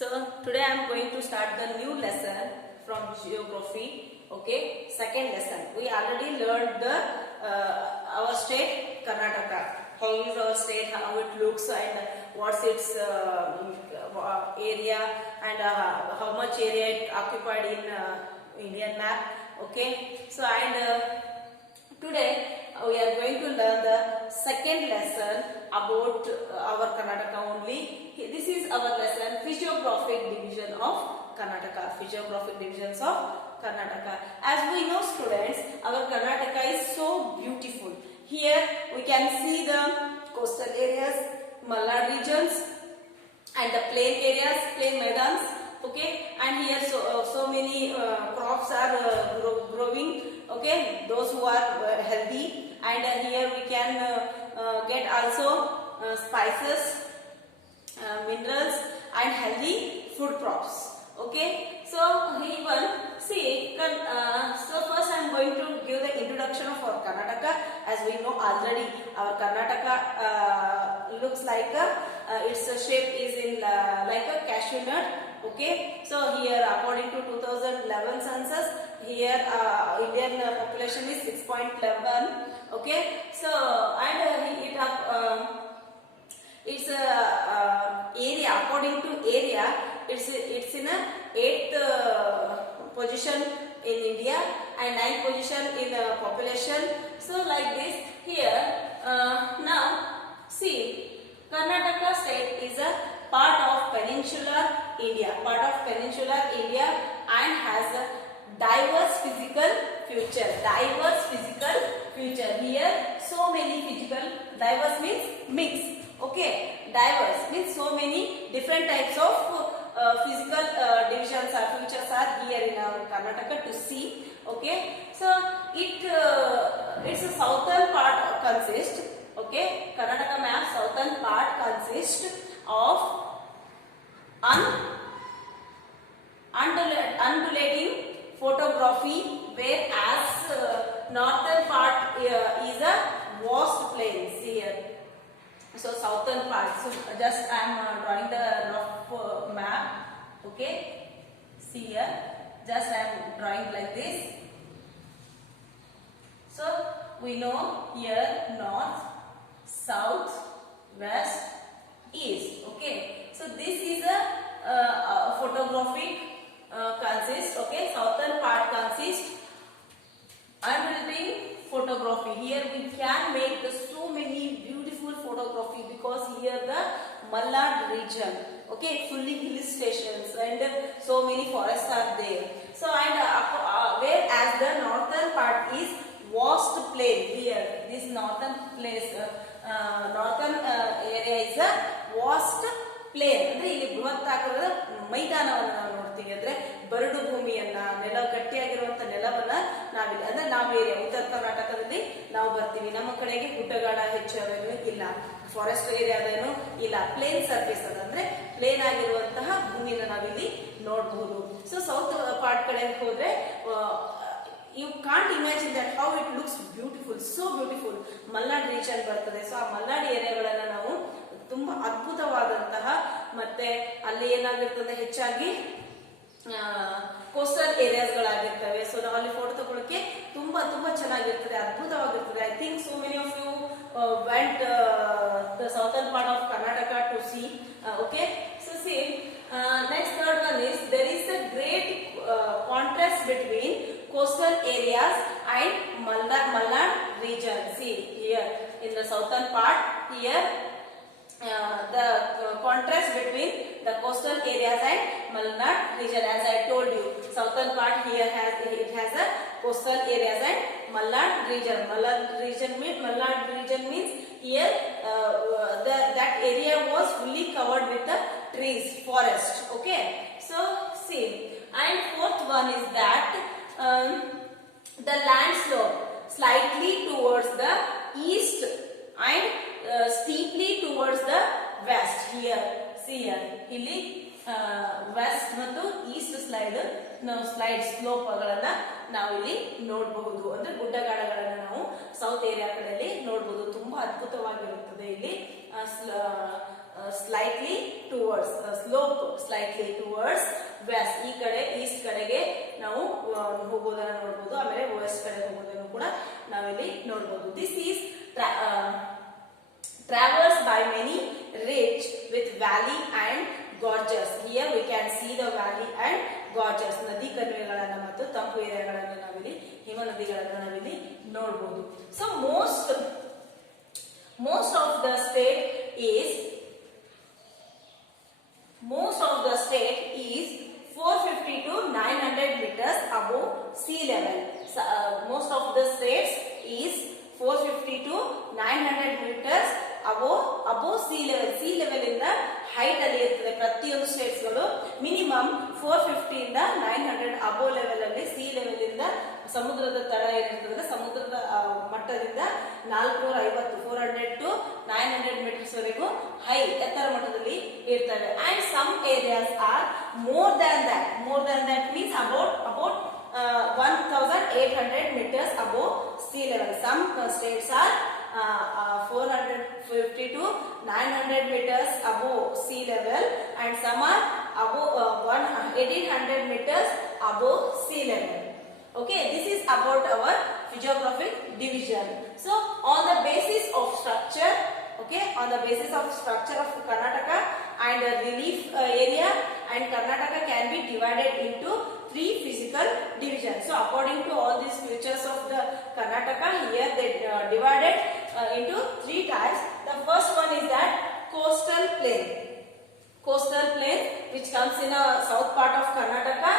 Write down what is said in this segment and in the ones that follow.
So today I am going to start the new lesson from geography. Okay, second lesson. We already learned the our state Karnataka. How is our state? How it looks and what's its area and how much area it occupied in Indian map. Okay, so and today we are going to learn the second lesson about our Karnataka only. This is our lesson physiographic division of Karnataka. Physiographic divisions of Karnataka. As we know, students, our Karnataka is so beautiful. Here we can see the coastal areas, Malnad regions, and the plain areas, plain Maidans. Okay, and here so many crops are growing. Okay, those who are healthy, and here we can get also spices, minerals, and healthy food crops. Okay, so even see, so first I am going to give the introduction of our Karnataka. As we know already, our Karnataka looks like its shape is in like a cashew nut. Okay, so here according to 2011 census, here Indian population is 6.11. Okay, so and its area, according to area, it's in a 8th position in India and 9th position in population. So like this here now see, Karnataka state is a part of peninsular India, and has a diverse physical feature. Here so many physical, diverse means mix. Okay, diverse means so many different types of physical divisions or features are here in our Karnataka to see. Okay, so its a southern part consists. Okay, Karnataka map southern part consists of undulating photography, whereas northern part is a vast plains here. So southern part. So just I am drawing the rough map. Okay, see here. Just I am drawing like this. So we know here north, south, west, east. Okay, so this is a photographic consists. Okay, southern part consists undulating photography. Here we can make so many beautiful photography because here the Malnad region. Okay, fully hill stations and so many forests are there. So and whereas the northern part is vast plain. Here this northern place, northern area is a vast plain. ಅಂದ್ರೆ ಇಲ್ಲಿ ಬೃಹತ್ತಾಕಾರದ ಮೈದಾನವನ್ನು ನಾವು ನೋಡ್ತೀವಿ. ಅಂದ್ರೆ ಬರಡು ಭೂಮಿಯನ್ನ, ನೆಲ ಗಟ್ಟಿಯಾಗಿರುವಂತ ನೆಲವನ್ನ ನಾವಿಲ್ಲ ಅಂದ್ರೆ ನಾವು ಏರಿಯಾ ಉತ್ತರ ಕರ್ನಾಟಕದಲ್ಲಿ ನಾವು ಬರ್ತೀವಿ. ನಮ್ಮ ಕಡೆಗೆ ಗುಡ್ಡಗಾಡ ಹೆಚ್ಚೇನು ಇಲ್ಲ, ಫಾರೆಸ್ಟ್ ಏರಿಯಾದೇನು ಇಲ್ಲ, ಪ್ಲೇನ್ ಸರ್ಫೇಸ್ ಅಂದ್ರೆ ಪ್ಲೇನ್ ಆಗಿರುವಂತಹ ಭೂಮಿನ ನಾವಿಲ್ಲಿ ನೋಡಬಹುದು. ಸೊ ಸೌತ್ ಪಾರ್ಟ್ ಕಡೆ ಹೋದ್ರೆ you can't imagine that how it looks beautiful, so beautiful. Malnad region ಬರ್ತದೆ. ಸೊ ಆ ಮಲ್ನಾಡ್ ಏರಿಯಾಗಳನ್ನ ನಾವು ತುಂಬಾ ಅದ್ಭುತವಾದಂತಹ, ಮತ್ತೆ ಅಲ್ಲಿ ಏನಾಗಿರ್ತದೆ ಹೆಚ್ಚಾಗಿ ಕೋಸ್ಟಲ್ ಏರಿಯಾಸ್ ಗಳಾಗಿರ್ತವೆ. ಸೊ ನಾವು ಅಲ್ಲಿ ಫೋಟೋ ತಗೊಳ್ಳಕ್ಕೆ ತುಂಬಾ ಚೆನ್ನಾಗಿರ್ತದೆ, ಅದ್ಭುತವಾಗಿರ್ತದೆ. I think so many of you went the southern part of Karnataka to see. Okay, so see next third one is there is a great contrast between coastal areas and Malnad region. See here in the southern part, here the contrast between the coastal areas and Malnad region. As I told you, southern part here has a coastal areas and Malnad region. Malnad region means here that area was fully covered with the trees, forest. Okay, so see, and fourth one is that the land slope slightly towards the east and steeply towards the west. Here see here ಇಲ್ಲಿ West ಮತ್ತು East slide slope ಗಳನ್ನ ನಾವು ಇಲ್ಲಿ ನೋಡಬಹುದು. ಅಂದ್ರೆ ಗುಡ್ಡಗಾಡಗಳನ್ನ ನಾವು south area ಕಡೆಯಲ್ಲಿ ನೋಡಬಹುದು. ತುಂಬಾ ಅದ್ಭುತವಾಗಿರುತ್ತದೆ ಇಲ್ಲಿ slightly towards slope slightly towards west. ಈ ಕಡೆ ಈಸ್ಟ್ ಕಡೆಗೆ ನಾವು ಹೋಗೋದನ್ನ ನೋಡಬಹುದು. ಆಮೇಲೆ ವೆಸ್ಟ್ ಕಡೆ ಹೋಗೋದನ್ನು ಕೂಡ ನಾವಿಲ್ಲಿ ನೋಡಬಹುದು. This is traversed by many ridge with valley and gorges. Here we can see the valley and gorges. ನದಿ ಕಣಿವೆಗಳನ್ನು ಮತ್ತು ತಂಪು ಏರಿಯಾಗಳನ್ನು ನಾವಿಲ್ಲಿ ಹಿಮ ನದಿಗಳನ್ನು ನಾವಿಲ್ಲಿ ನೋಡಬಹುದು. So most of the state is 450 to 900 meters above sea level. So, most of the states is 450 to 900 meters above sea level. sea level ಇಂದ height ಅಲ್ಲಿ ಇರ್ತದೆ. ಪ್ರತಿಯೊಂದು ಸ್ಟೇಟ್ಸ್ ಗಳು ಮಿನಿಮಮ್ 450 ಇಂದ 900 ಅಬೋವ್ ಲೆವೆಲ್ ಅಲ್ಲಿ ಸಿ ಲೆವೆಲ್ ಇಂದ ಸಮುದ್ರದ ತಳ ಏನಿರ್ತದೆ ಸಮುದ್ರದ ಮಟ್ಟದಿಂದ 400 ಟು 900 ಮೀಟರ್ಸ್ ವರೆಗೂ ಹೈ ಎತ್ತರ ಮಟ್ಟದಲ್ಲಿ ಇರ್ತವೆ. And some areas are more than that means about 1800 meters above sea level. Some states are 450 to 900 meters above sea level and some are above 1800 meters above sea level. Okay, this is about our geographic division. So on the basis of structure, okay, on the basis of structure of Karnataka and relief area, and Karnataka can be divided into 3 physical divisions. So according to all these features of the Karnataka, here they divided into 3 types. The first one is that coastal plain which comes in a south part of Karnataka,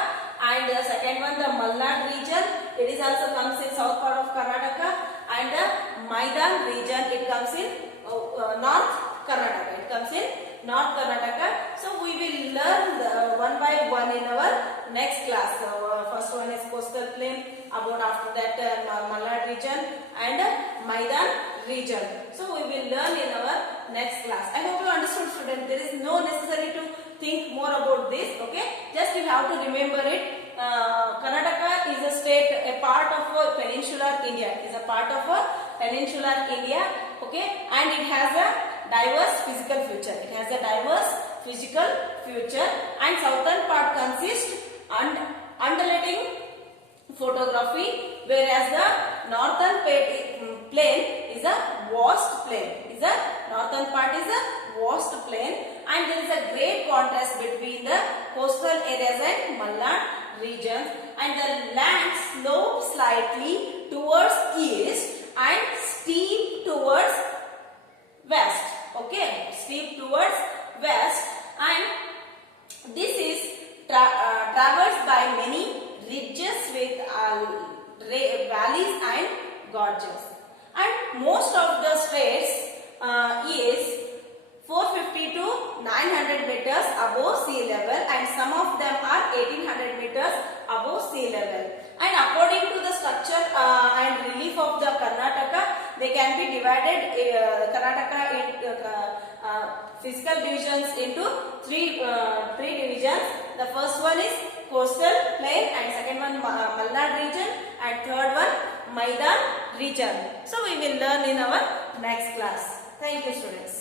and the second one the Malnad region, it is also comes in south part of Karnataka, and the Maidan region, it comes in North Karnataka. So we will learn one by one in our next class. First one is coastal plain, about after that Malnad region and Maidan region. So we will learn in our next class. I hope you understood, students. There is no necessary to think more about this. Okay, just you have to remember it. Karnataka is a state, a part of peninsular India. Okay, and it has a diverse physical feature. And southern part consists undulating photography, whereas the northern plain is a vast plain. Northern part is a vast plain, and there is a great contrast between the coastal areas and Malnad regions, and the land slopes slightly towards east and steep towards west. Okay, steep towards west, and this is traversed by many ridges with valleys and gorges. And most of the states is 450 to 900 meters above sea level, and some of them are 1800 meters above sea level. And according to the structure and relief of the Karnataka, they can be divided physical divisions into 3 divisions. The first one is coastal plain, and second one Malnad region, and third one Maidan region. So we will learn in our next class. Thank you, students.